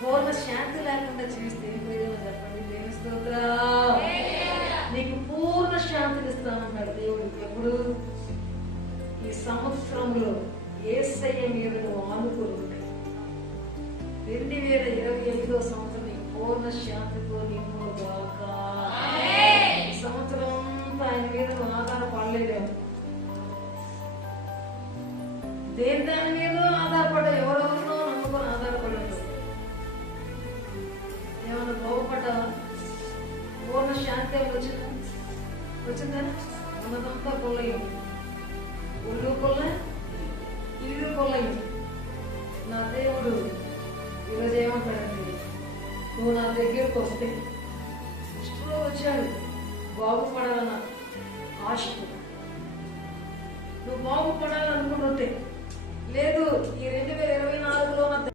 పూర్ణ శాంతి లేకుండా జీవిస్తే ఏం ప్రయోజనం చెప్పండి. దేవుని నీకు పూర్ణ శాంతిని ఇస్తానన్నాడు దేవుడు. ఎప్పుడు? ఈ సంవత్సరంలో ఏసయ్య మీద నువ్వు రెండు వేల ఇరవై ఎనిమిదో సంవత్సరం నీకు పూర్ణ శాంతితో నింపుగాక సంవత్సరం అంతా ఆయన మీద నువ్వు ఆధారపడలేదేమో. దేని దాని మీద? మనం బాగుపడ్డావా పూర్ణ శాంతి వచ్చింది వచ్చిందా? వచ్చిందా? ఉన్నదంతా కొల్లయ్యం. ఒళ్ళు కొల్ల ఇల్లు కొల్లయ్యం. నా దేవుడు ఈరోజు ఏమంటాడండి నువ్వు నా దగ్గరకు వస్తే ఇష్టంలో వచ్చాడు బాగుపడాలన్న ఆశతో. నువ్వు బాగుపడాలనుకుంటుంటే లేదు ఈ రెండు వేల